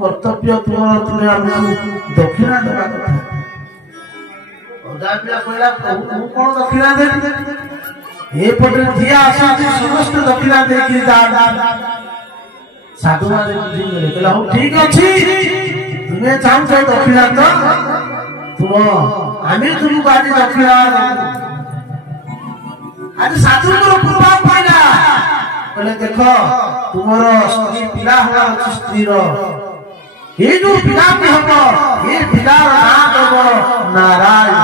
कर्तव्य तुम्हें हमको दक्षिणा देवा कथा अदाबिया कहला प्रभु कौन दक्षिणा दे ए पटे जिया आसी समस्त दक्षिणा दे कि साधु माने बुझी गले कहला हो ठीक अछि तुम्हें चाहू छ दक्षिणा तो तुम आमी तुमको आज दक्षिणा आज साधु को कृपा पाइला कहले देखो तुमरो स्त्री पिला होला अछि स्त्री रो ये जो पिला के हबो ये पिला नाम देबो नारायण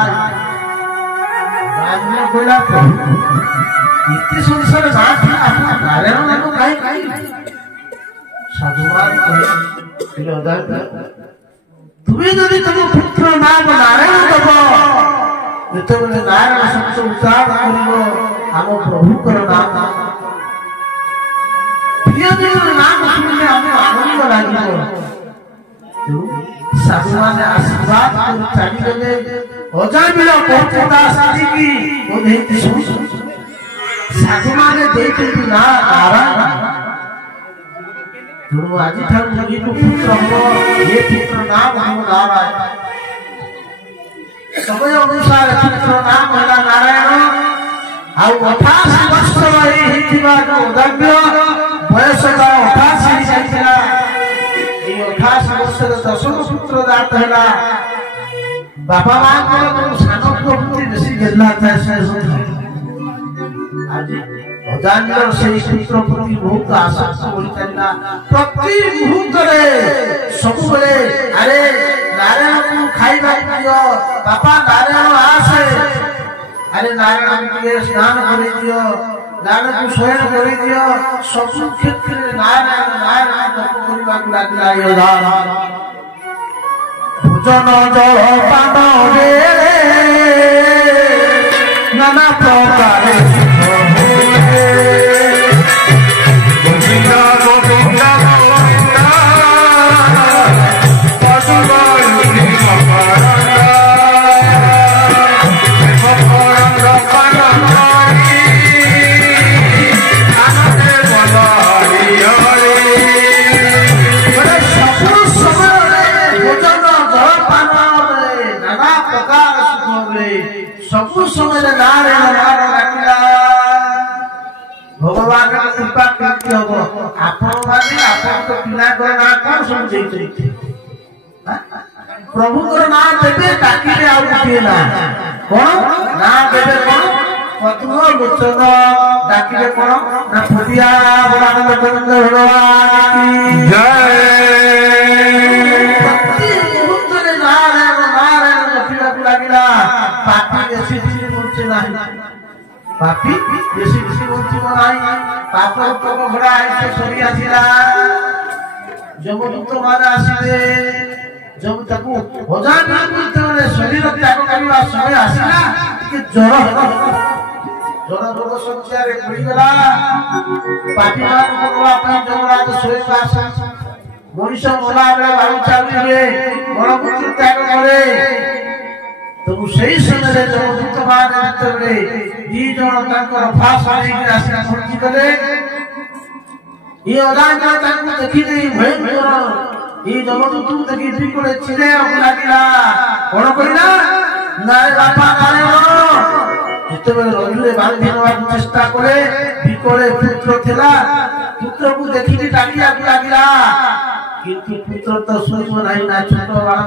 राजने बोला इतने संसार नाम नारायण नाम काई साधुवान कहले अदाय तुम्हें यदि तुम पुत्र नाम नारायण देबो जेतेबेले नारायण शब्द उच्चारण करिवो हम प्रभु कर नाम प्रिय नाम सुनले हमें आनंद लागिवो साधु माने आशीर्वाद कर चाली गले अजय बिना कोठा साथी की वो देती सुन साधु माने देती ना नारायण गुरु आदि ठाकुर जी को पुत्र हो ये पुत्र नाम हम नारायण समय अनुसार पुत्र नाम होला नारायण आउ 88 वर्ष रही हिथिबा जो उदग्य बयस 88 जाइला 88 वर्ष दशम पुत्र दात हैला बापा मां को सानो प्रति बेसी गेला था से आज अजानर से पुत्र प्रति बहुत आशा बोली चलना प्रति मुहूर्त रे सब बेले अरे नारायण को खाइबा दियो बापा नारायण आसे अरे नारायण के स्नान करे दियो नारायण को शयन करे दियो सब क्षेत्र नारायण नारायण जप करबा को लागला योदान भोजन जल पान रे नाना प्रकार सबु समय नारायण नारायण भगवान का कृपा करते हो आपण माने आपण तो पिला को ना कोन समझै प्रभु को ना देबे ताकि आ उठे ना कोन ना देबे कोन पत्नो लोचन ताकि कोन ना फटिया भगवान गोविंद भगवान की जय प्रति मुहूर्त रे नारायण नारायण जपिला को लागिला पापी बेसी बेसी बोलছে नाही पापी बेसी बेसी बोलছি नाही पाप को घोड़ा आइसे सरी आसिला जमदूत मान आसिले जब तक भजन करते शरीर त्याग करबा समय आसिला कि जड़ जड़ संचार पड़ी गला पापी मान को अपन जमराज सोई पास मनुष्य मोला रे भाई चालिए बड़ पुत्र त्याग करे तो सही समय जब मान जेतबे दी जण ताकर फास आनी रास्ता छोड़ी गले ये अदान ताको देखि नहीं भयंकर ये जमदूत देखि बिकोले छिले लागिला कोन कइला नारे बापा नारायण जेतबे रजुले बांधी नवा चेष्टा करे बिकोले पुत्र थिला पुत्र को देखि डाकिया लागिला किंतु पुत्र तो सुनिबो नाही ना छोट बाळा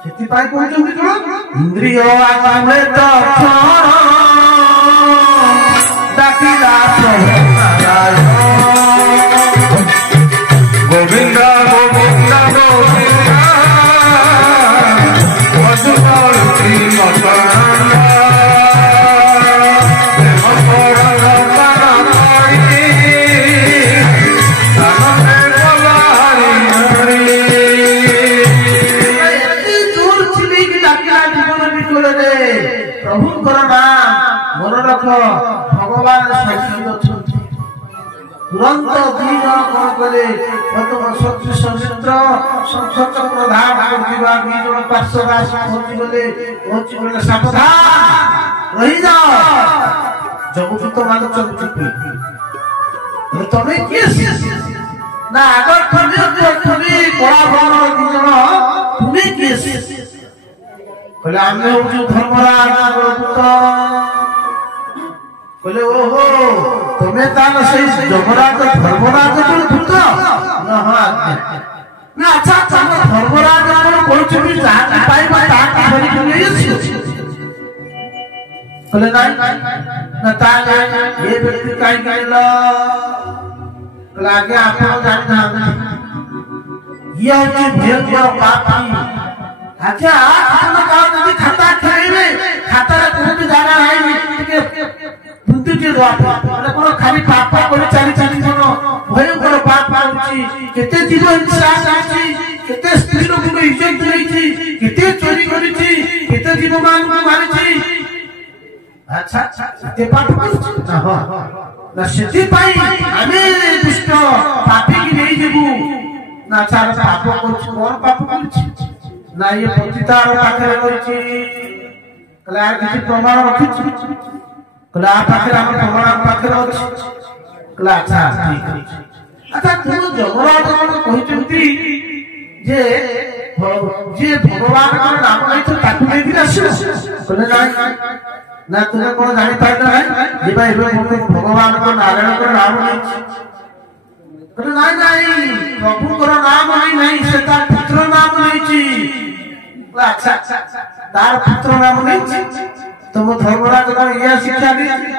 सेति पाई कहउछन कि इंद्रिय आगमे तो डाकिला नारायण गोविंद गोविंद गोविंद वसुदेव श्री मकरंद प्रभु करना मन रख भगवान सचिव अछंती तुरंत दी जण कोन करे प्रथम सत्य समित्र संसच प्रधान करथिबा दी जण पार्श्वदास पहुंची गले सावधान रही जाओ जब तो मान चुप चुप तमे किस ନା ଆଗ ଅଛନ୍ତି କଳା ବର୍ଣ୍ଣର ଦି ଜଣ ତୁମେ କିଏ କହିଲେ ଆମେ ହଉଛୁ ଧର୍ମରାଜ ଦୂତ କହିଲେ ଓହୋ ତୁମେ ତାହେଲେ ସେଇ ଯମରାଜ ଧର୍ମରାଜ ଦୂତ ନା ହଁ ନା ଆଚ୍ଛା ତାଙ୍କ ଧର୍ମରାଜ ଆପଣ କହୁଛନ୍ତି ଯାହାକୁ ପାଇବା ତାହାକୁ ଧରିକି ନେଇ ଆସିଛି କହିଲେ ନାଇଁ ନା ତାହେଲେ ଏ ବ୍ୟକ୍ତି କାହିଁକି ଆଣିଲ ଆଜ୍ଞା ଆପଣ ଜାଣିନାହାନ୍ତି ଇଏ ହଉଛି ଭୟଙ୍କର ପାପୀ ଆଚ୍ଛା ଆପଣ କାହା ଯଦି ଖାତା ଖେଳିବେ ଖାତାରେ କୋଉଠି ଜାଗା ନାହିଁ ଟିକେ ବୁଦ୍ଧିଟି କଣ ଖାଲି ପାପ କରି ଚାଲି କଣ ଭୟଙ୍କର ପାପ କରୁଛି କେତେ ଜୀବ ହିଂସା ଚାଲିଛି କେତେ ସ୍ତ୍ରୀ ଲୋକଙ୍କୁ ଇଜ୍ଜତ ଦେଇଛି କେତେ ଚୋରି କରିଛି କେତେ ଜୀବ ମାନଙ୍କୁ ମାରିଛି ଆଚ୍ଛା ଏତେ ପାପ କରୁଛି ନା ସେଥିପାଇଁ ଆମେ ଦୁଷ୍ଟ ପାପିକି ନେଇଯିବୁ ନା ଚାଲ ପାପ କରୁଛି କଣ ପାପ କରୁଛି ନା ଇଏ ପତିତାର ପାଖରେ କରିଛି କହିଲେ ଆଉ କିଛି ପ୍ରମାଣ ରଖିଛୁ କହିଲେ ଆ ପାଖରେ ଆମ ପ୍ରମାଣ ପାଖରେ ଅଛି କହିଲେ ଆଚ୍ଛା ଠିକ ଅଛି ଆଚ୍ଛା ତୁମ ଯମରାଜ କହିଛନ୍ତି ଯେ ଯିଏ ଭଗବାନଙ୍କର ନାମ ନେଇଛ ତାକୁ ନେଇକି ଆସିବ କହିଲେ ନାଇଁ ନା ତୁମେ କଣ ଜାଣିପାରିଲ ନାହିଁ ଏବେ ଭଗବାନଙ୍କ ନାରାୟଣଙ୍କର ନାମ ନେଇଛି କହିଲେ ନାଇଁ ନାଇଁ ପ୍ରଭୁଙ୍କର ନାମ ନାହିଁ ସେ ତାର ପୁତ୍ର ନାମ ନେଇଛି ଆଚ୍ଛା ତାର ପୁତ୍ର ନାମ ନେଇଛି ତମ ଧର୍ମରାଜ କଣ ଇଏ ଶିକ୍ଷା ଦେଇଛି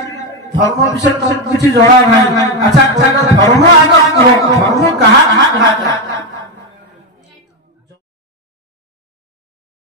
ଧର୍ମ ବିଷୟରେ କିଛି ଜଣା ନାହିଁ ଆଚ୍ଛା ଧର୍ମ ଆଗ ଧର୍ମ କାହା